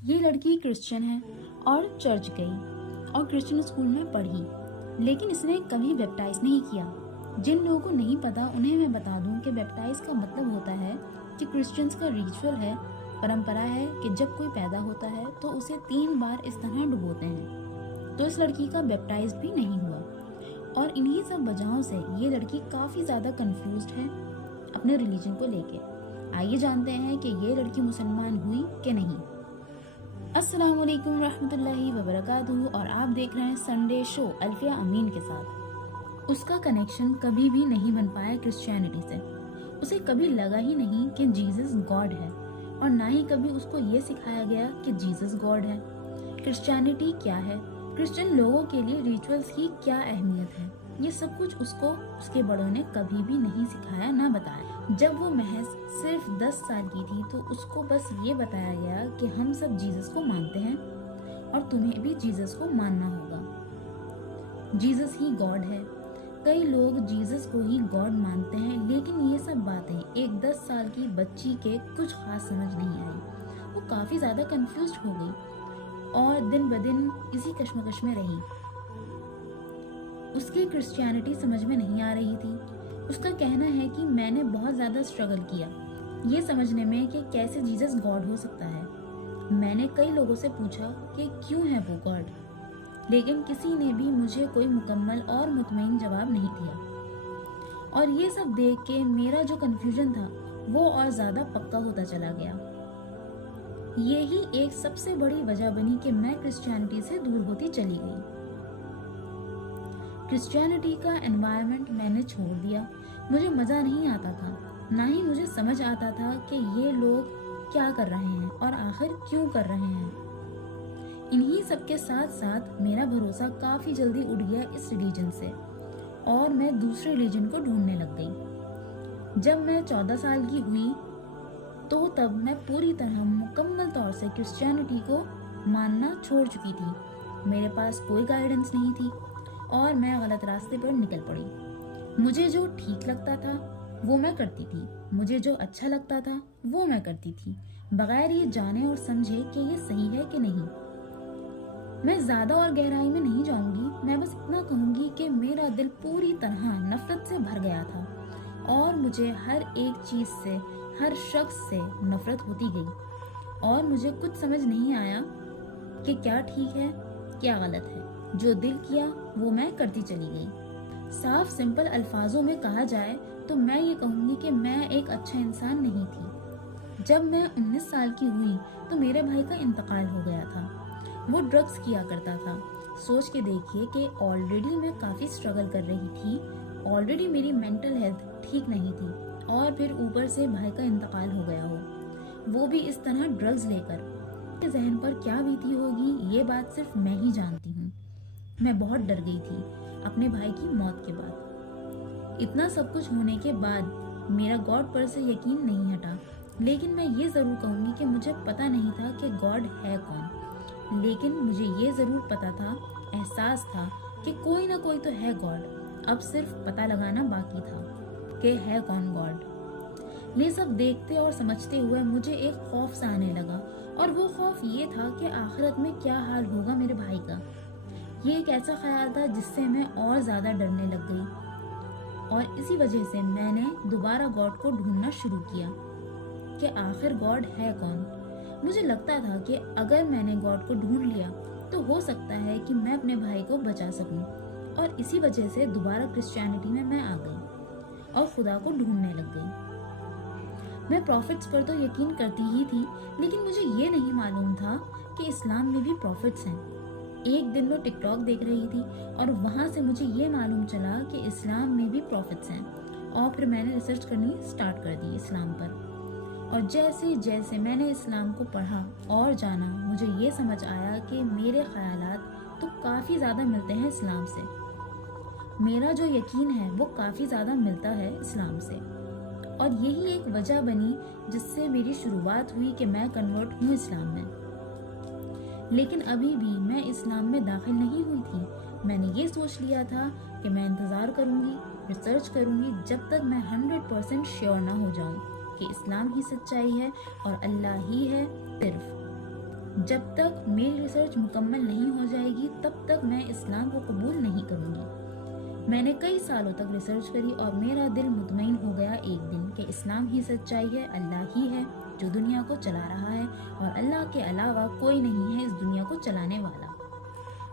یہ لڑکی کرسچن ہے اور چرچ گئی اور کرسچن اسکول میں پڑھی، لیکن اس نے کبھی بیپٹائز نہیں کیا۔ جن لوگوں کو نہیں پتا انہیں میں بتا دوں کہ بیپٹائز کا مطلب ہوتا ہے کہ کرسچنز کا ریچول ہے، پرمپرا ہے کہ جب کوئی پیدا ہوتا ہے تو اسے 3 بار اس طرح ڈبوتے ہیں۔ تو اس لڑکی کا بیپٹائز بھی نہیں ہوا، اور انہی سب وجہوں سے یہ لڑکی کافی زیادہ کنفیوزڈ ہے اپنے ریلیجن کو لے کے۔ آئیے جانتے ہیں کہ یہ لڑکی مسلمان ہوئی کہ نہیں۔ السلام علیکم رحمۃ اللہ وبرکاتہ، اور آپ دیکھ رہے ہیں سنڈے شو الفیہ امین کے ساتھ۔ اس کا کنیکشن کبھی بھی نہیں بن پایا کرسچینٹی سے۔ اسے کبھی لگا ہی نہیں کہ جیزس گاڈ ہے، اور نہ ہی کبھی اس کو یہ سکھایا گیا کہ جیزس گاڈ ہے۔ کرسچینٹی کیا ہے، کرسچن لوگوں کے لیے ریچولز کی کیا اہمیت ہے، یہ سب کچھ اس کو اس کے بڑوں نے کبھی بھی نہیں سکھایا نہ بتایا۔ جب وہ محض صرف 10 سال کی تھی تو اس کو بس یہ بتایا گیا کہ ہم سب جیزس کو مانتے ہیں اور تمہیں بھی جیزس کو ماننا ہوگا۔ جیزس ہی گاڈ ہے۔ کئی لوگ جیزس کو ہی گاڈ مانتے ہیں، لیکن یہ سب باتیں ایک 10 سال کی بچی کے کچھ خاص سمجھ نہیں آئی۔ وہ کافی زیادہ کنفیوزڈ ہو گئی اور دن بدن اسی کشمکش میں رہی۔ اس کی کرسچینٹی سمجھ میں نہیں آ رہی تھی۔ اس کا کہنا ہے کہ میں نے بہت زیادہ اسٹرگل کیا یہ سمجھنے میں کہ کیسے جیزس گاڈ ہو سکتا ہے۔ میں نے کئی لوگوں سے پوچھا کہ کیوں ہے وہ گاڈ، لیکن کسی نے بھی مجھے کوئی مکمل اور مطمئن جواب نہیں دیا، اور یہ سب دیکھ کے میرا جو کنفیوژن تھا وہ اور زیادہ پکا ہوتا چلا گیا۔ یہی ایک سب سے بڑی وجہ بنی کہ میں کرسچینٹی سے دور ہوتی چلی گئی۔ کرسچینٹی کا انوائرمنٹ میں نے چھوڑ دیا۔ مجھے مزہ نہیں آتا تھا، نہ ہی مجھے سمجھ آتا تھا کہ یہ لوگ کیا کر رہے ہیں اور آخر کیوں کر رہے ہیں۔ انہی سب کے ساتھ ساتھ میرا بھروسہ کافی جلدی اٹھ گیا اس ریلیجن سے، اور میں دوسرے ریلیجن کو ڈھونڈنے لگ گئی۔ جب میں 14 سال کی ہوئی تو تب میں پوری طرح مکمل طور سے کرسچینٹی کو ماننا چھوڑ چکی تھی۔ میرے پاس کوئی گائیڈنس نہیں تھی اور میں غلط راستے پر نکل پڑی۔ مجھے جو ٹھیک لگتا تھا وہ میں کرتی تھی، مجھے جو اچھا لگتا تھا وہ میں کرتی تھی، بغیر یہ جانے اور سمجھے کہ یہ صحیح ہے کہ نہیں۔ میں زیادہ اور گہرائی میں نہیں جاؤں گی، میں بس اتنا کہوں گی کہ میرا دل پوری طرح نفرت سے بھر گیا تھا، اور مجھے ہر ایک چیز سے، ہر شخص سے نفرت ہوتی گئی، اور مجھے کچھ سمجھ نہیں آیا کہ کیا ٹھیک ہے کیا غلط ہے۔ جو دل کیا وہ میں کرتی چلی گئی۔ صاف سمپل الفاظوں میں کہا جائے تو میں یہ کہوں گی کہ میں ایک اچھا انسان نہیں تھی۔ جب میں 19 سال کی ہوئی تو میرے بھائی کا انتقال ہو گیا تھا۔ وہ ڈرگز کیا کرتا تھا۔ سوچ کے دیکھیے کہ آلریڈی میں کافی اسٹرگل کر رہی تھی، آلریڈی میری مینٹل ہیلتھ ٹھیک نہیں تھی، اور پھر اوپر سے بھائی کا انتقال ہو گیا ہو، وہ بھی اس طرح ڈرگز لے کر۔ میرے ذہن پر کیا بیتی ہوگی یہ بات صرف میں ہی جانتی ہوں۔ میں بہت ڈر گئی تھی اپنے بھائی کی موت کے بعد۔ اتنا سب کچھ ہونے کے بعد میرا گاڈ پر سے یقین نہیں ہٹا، لیکن میں یہ ضرور کہوں گی کہ مجھے پتا نہیں تھا کہ گاڈ ہے کون، لیکن مجھے یہ ضرور پتا تھا، احساس تھا کہ کوئی نہ کوئی تو ہے گاڈ۔ اب صرف پتا لگانا باقی تھا کہ ہے کون گاڈ۔ یہ سب دیکھتے اور سمجھتے ہوئے مجھے ایک خوف سا آنے لگا، اور وہ خوف یہ تھا کہ آخرت میں کیا حال ہوگا میرے بھائی کا۔ یہ ایک ایسا خیال تھا جس سے میں اور زیادہ ڈرنے لگ گئی، اور اسی وجہ سے میں نے دوبارہ گاڈ کو ڈھونڈنا شروع کیا کہ آخر گاڈ ہے کون۔ مجھے لگتا تھا کہ اگر میں نے گاڈ کو ڈھونڈ لیا تو ہو سکتا ہے کہ میں اپنے بھائی کو بچا سکوں، اور اسی وجہ سے دوبارہ کرسچینٹی میں آ گئی اور خدا کو ڈھونڈنے لگ گئی۔ میں پروفٹس پر تو یقین کرتی ہی تھی، لیکن مجھے یہ نہیں معلوم تھا کہ اسلام میں بھی پروفٹس ہیں۔ ایک دن میں ٹک ٹاک دیکھ رہی تھی اور وہاں سے مجھے یہ معلوم چلا کہ اسلام میں بھی پروفٹس ہیں، اور پھر میں نے ریسرچ کرنی سٹارٹ کر دی اسلام پر، اور جیسے جیسے میں نے اسلام کو پڑھا اور جانا، مجھے یہ سمجھ آیا کہ میرے خیالات تو کافی زیادہ ملتے ہیں اسلام سے، میرا جو یقین ہے وہ کافی زیادہ ملتا ہے اسلام سے، اور یہی ایک وجہ بنی جس سے میری شروعات ہوئی کہ میں کنورٹ ہوں اسلام میں۔ لیکن ابھی بھی میں اسلام میں داخل نہیں ہوئی تھی۔ میں نے یہ سوچ لیا تھا کہ میں انتظار کروں گی، ریسرچ کروں گی، جب تک میں 100% شیور نہ ہو جاؤں کہ اسلام ہی سچائی ہے اور اللہ ہی ہے صرف۔ जब तक मेरी रिसर्च मुकम्मल नहीं हो जाएगी तब तक मैं इस्लाम को कबूल नहीं करूँगी। मैंने कई सालों तक रिसर्च करी और मेरा दिल मुतमईन हो गया एक दिन कि इस्लाम ही सच्चाई है, अल्लाह ही है जो दुनिया को चला रहा है और अल्लाह के अलावा कोई नहीं है इस दुनिया को चलाने वाला।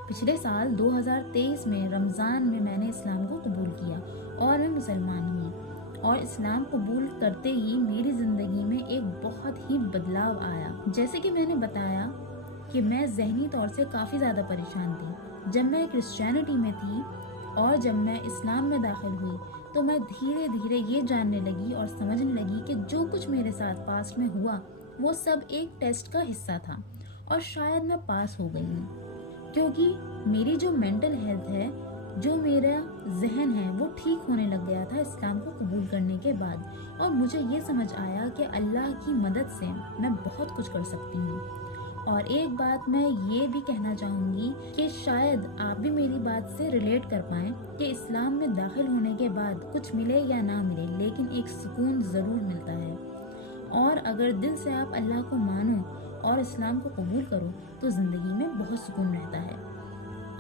पिछले साल 2023 में रमज़ान में मैंने इस्लाम को कबूल किया और मैं मुसलमान हुई, और इस्लाम कबूल करते ही मेरी ज़िंदगी में एक बहुत ही बदलाव आया। जैसे कि मैंने बताया कि मैं ज़हनी तौर से काफ़ी ज़्यादा परेशान थी जब मैं क्रिश्चियनिटी में थी, और जब मैं इस्लाम में दाखिल हुई तो मैं धीरे धीरे ये जानने लगी और समझने लगी कि जो कुछ मेरे साथ पास्ट में हुआ वो सब एक टेस्ट का हिस्सा था, और शायद मैं पास हो गई हूँ क्योंकि मेरी जो मेंटल हेल्थ है, जो मेरा जहन है, वो ठीक होने लग गया था इस्लाम को कबूल करने के बाद। और मुझे ये समझ आया कि अल्लाह की मदद से मैं बहुत कुछ कर सकती हूँ। और एक बात मैं ये भी कहना चाहूँगी कि शायद आप भी मेरी बात से रिलेट कर पाएँ कि इस्लाम में दाखिल होने के बाद कुछ मिले या ना मिले, लेकिन एक सुकून ज़रूर मिलता है। और अगर दिल से आप अल्लाह को मानो और इस्लाम को कबूल करो तो ज़िंदगी में बहुत सुकून रहता है।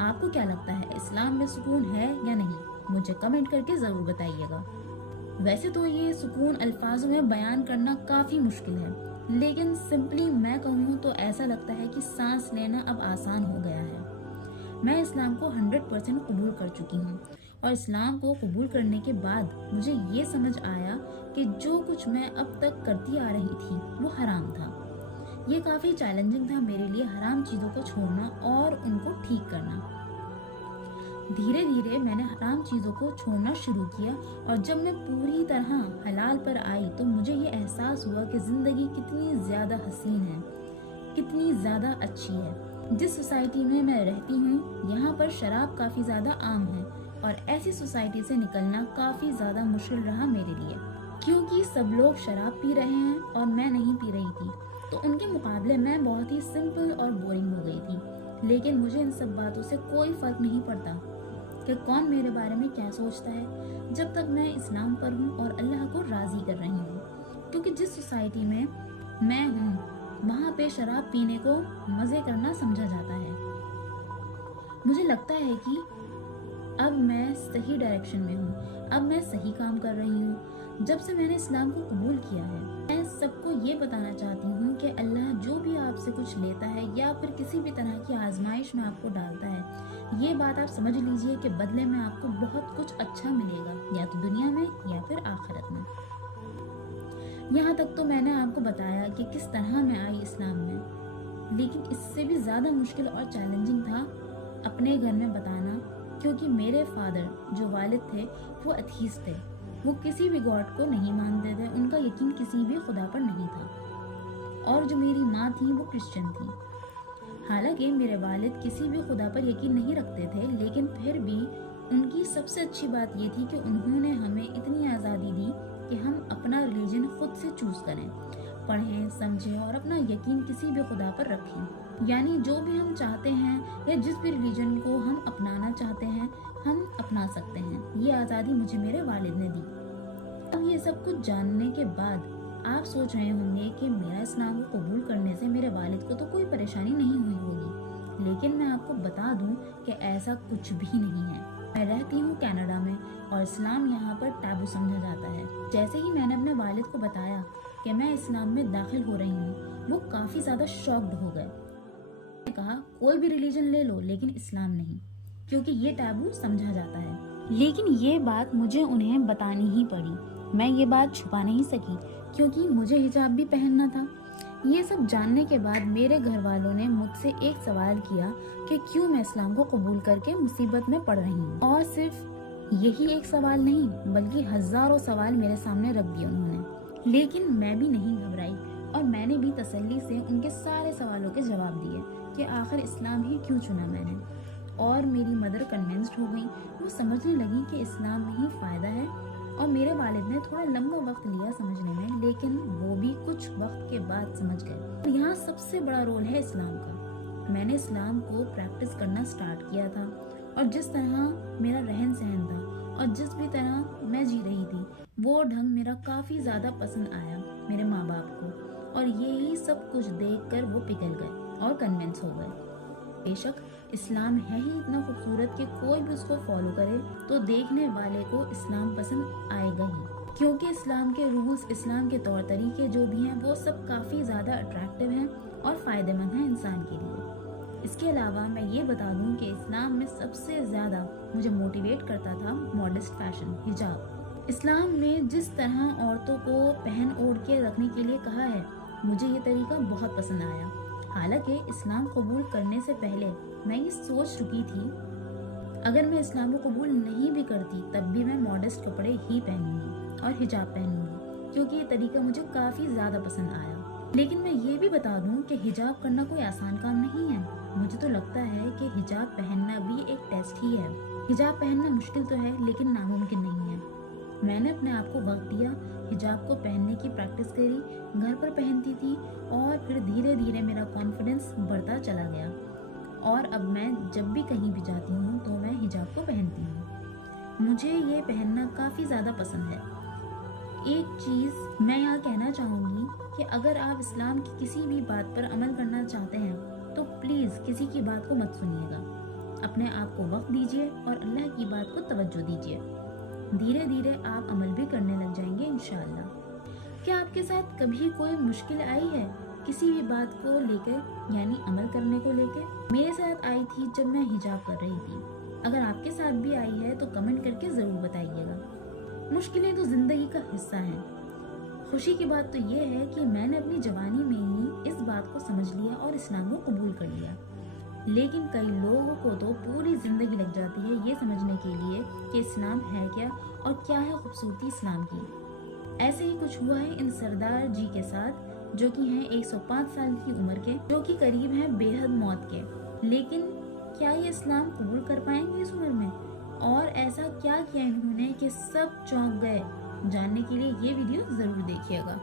आपको क्या लगता है, इस्लाम में सुकून है या नहीं? मुझे कमेंट करके ज़रूर बताइएगा। वैसे तो ये सुकून अल्फाजों में बयान करना काफ़ी मुश्किल है, लेकिन सिंपली मैं कहूँ तो ऐसा लगता है कि सांस लेना अब आसान हो गया है। मैं इस्लाम को 100% कबूल कर चुकी हूँ, और इस्लाम को कबूल करने के बाद मुझे ये समझ आया कि जो कुछ मैं अब तक करती आ रही थी वो हराम था। ये काफ़ी चैलेंजिंग था मेरे लिए हराम चीज़ों को छोड़ना और उनको ठीक करना। धीरे धीरे मैंने हराम चीज़ों को छोड़ना शुरू किया, और जब मैं पूरी तरह हलाल पर आई तो मुझे ये एहसास हुआ कि ज़िंदगी कितनी ज़्यादा हसीन है, कितनी ज़्यादा अच्छी है। जिस सोसाइटी में मैं रहती हूँ यहाँ पर शराब काफ़ी ज़्यादा आम है, और ऐसी सोसाइटी से निकलना काफ़ी ज़्यादा मुश्किल रहा मेरे लिए, क्योंकि सब लोग शराब पी रहे हैं और मैं नहीं पी रही थी। तो उनके मुकाबले मैं बहुत ही सिंपल और बोरिंग हो गई थी। लेकिन मुझे इन सब बातों से कोई फ़र्क नहीं पड़ता कि कौन मेरे बारे में क्या सोचता है, जब तक मैं इस्लाम पर हूँ और अल्लाह को राज़ी कर रही हूँ। क्योंकि जिस सोसाइटी में मैं हूँ वहाँ पे शराब पीने को मज़े करना समझा जाता है। मुझे लगता है कि अब मैं सही डायरेक्शन में हूँ, अब मैं सही काम कर रही हूँ जब से मैंने इस्लाम को कबूल किया है। मैं सबको ये बताना चाहती हूँ कि अल्लाह जो भी आपसे कुछ लेता है या फिर किसी भी तरह की आजमाइश में आपको डालता है, ये बात आप समझ लीजिए कि बदले में आपको बहुत कुछ अच्छा मिलेगा, या तो दुनिया में या फिर आखिरत में। यहाँ तक तो मैंने आपको बताया कि किस तरह मैं आई इस्लाम में, लेकिन इससे भी ज़्यादा मुश्किल और चैलेंजिंग था अपने घर में बताना, क्योंकि मेरे फादर जो वालिद थे वो एथीस्ट थे। वो किसी भी गॉड को नहीं मानते थे, उनका यकीन किसी भी खुदा पर नहीं था। और जो मेरी माँ थी वो क्रिश्चियन थी। हालांकि मेरे वालिद किसी भी खुदा पर यकीन नहीं रखते थे, लेकिन फिर भी उनकी सबसे अच्छी बात ये थी कि उन्होंने हमें इतनी आज़ादी दी कि हम अपना रिलीजन खुद से चूज़ करें, पढ़ें, समझें और अपना यकीन किसी भी खुदा पर रखें। यानी जो भी हम चाहते हैं या जिस भी रिलीजन को हम अपनाना चाहते हैं हम अपना सकते हैं। ये आज़ादी मुझे मेरे वालिद ने दी। अब ये सब कुछ जानने के बाद आप सोच रहे होंगे कि मेरा इस्लाम को कबूल करने से मेरे वालिद को तो कोई परेशानी नहीं हुई होगी, लेकिन मैं आपको बता दूं कि ऐसा कुछ भी नहीं है। मैं रहती हूँ कनाडा में और इस्लाम यहाँ पर टैबू समझा जाता है। जैसे ही मैंने अपने वालिद को बताया कि मैं इस्लाम में दाखिल हो रही हूँ, वो काफ़ी ज़्यादा शॉक्ड हो गए। मैंने कहा कोई भी रिलीजन ले लो लेकिन इस्लाम नहीं, क्योंकि ये टैबू समझा जाता है। लेकिन ये बात मुझे उन्हें बतानी ही पड़ी। मैं ये बात छुपा नहीं सकी क्योंकि मुझे हिजाब भी पहनना था। ये सब जानने के बाद मेरे घर वालों ने मुझसे एक सवाल किया कि क्यों मैं इस्लाम को कबूल करके मुसीबत में पड़ रही हूँ। और सिर्फ यही एक सवाल नहीं बल्कि हजारों सवाल मेरे सामने रख दिए उन्होंने। लेकिन मैं भी नहीं घबराई और मैंने भी तसल्ली से उनके सारे सवालों के जवाब दिए कि आखिर इस्लाम ही क्यों चुना मैंने। और मेरी मदर कन्विंस्ड हो गई, वो समझने लगी कि इस्लाम में ही फ़ायदा है। और मेरे वालिद ने थोड़ा लंबा वक्त लिया समझने में, लेकिन वो भी कुछ वक्त के बाद समझ गए। यहाँ सबसे बड़ा रोल है इस्लाम का। मैंने इस्लाम को प्रैक्टिस करना स्टार्ट किया था और जिस तरह मेरा रहन सहन था और जिस भी तरह मैं जी रही थी वो ढंग मेरा काफ़ी ज़्यादा पसंद आया मेरे माँ बाप को, और यही सब कुछ देखकर वो पिघल गए। और कन्विंस हो गए। बेशक इस्लाम है ही इतना खूबसूरत कि कोई भी उसको फॉलो करे तो देखने वाले को इस्लाम पसंद आएगा ही, क्योंकि इस्लाम के रूल्स, इस्लाम के तौर तरीके जो भी हैं वो सब काफ़ी ज़्यादा अट्रैक्टिव हैं और फ़ायदेमंद हैं इंसान के लिए। इसके अलावा मैं ये बता दूं कि इस्लाम में सबसे ज़्यादा मुझे मोटिवेट करता था मॉडेस्ट फैशन, हिजाब। इस्लाम में जिस तरह औरतों को पहन ओढ़ के रखने के लिए कहा है, मुझे ये तरीका बहुत पसंद आया। हालांकि इस्लाम कबूल करने से पहले मैं ये सोच चुकी थी, अगर मैं इस्लाम को कबूल नहीं भी करती तब भी मैं मॉडेस्ट कपड़े ही पहनूंगी और हिजाब पहनूंगी, क्योंकि ये तरीका मुझे काफ़ी ज़्यादा पसंद आया। लेकिन मैं ये भी बता दूं कि हिजाब करना कोई आसान काम नहीं है। मुझे तो लगता है कि हिजाब पहनना भी एक टेस्ट ही है। हिजाब पहनना मुश्किल तो है लेकिन नामुमकिन नहीं है। मैंने अपने आप को वक्त दिया, हिजाब को पहनने की प्रैक्टिस करी, घर पर पहनती थी और फिर धीरे धीरे मेरा कॉन्फिडेंस बढ़ता चला गया और अब मैं जब भी कहीं भी जाती हूँ तो मैं हिजाब को पहनती हूँ। मुझे ये पहनना काफ़ी ज़्यादा पसंद है। एक चीज़ मैं यहाँ कहना चाहूँगी कि अगर आप इस्लाम की किसी भी बात पर अमल करना चाहते हैं तो प्लीज़ किसी की बात को मत सुनिएगा। अपने आप को वक्त दीजिए और अल्लाह की बात को तवज्जो दीजिए। धीरे धीरे आप अमल भी करने लग जाएंगे इंशाअल्लाह। क्या आपके साथ कभी कोई मुश्किल आई है किसी भी बात को लेकर, यानी अमल करने को लेकर? मेरे साथ आई थी जब मैं हिजाब कर रही थी। अगर आपके साथ भी आई है तो कमेंट करके ज़रूर बताइएगा। मुश्किलें तो ज़िंदगी का हिस्सा हैं। खुशी की बात तो ये है कि मैंने अपनी जवानी में ही इस बात को समझ लिया और इस्लाम को कबूल कर लिया। लेकिन कई लोगों को तो पूरी ज़िंदगी लग जाती है ये समझने के लिए कि इस्लाम है क्या और क्या है खूबसूरती इस्लाम की। ऐसे ही कुछ हुआ है इन सरदार जी के साथ, जो कि हैं 105 साल की उम्र के, जो कि करीब हैं बेहद मौत के। लेकिन क्या ये इस्लाम कबूल कर पाएंगे इस उम्र में? और ऐसा क्या किया इन्होंने कि सब चौंक गए? जानने के लिए ये वीडियो ज़रूर देखिएगा।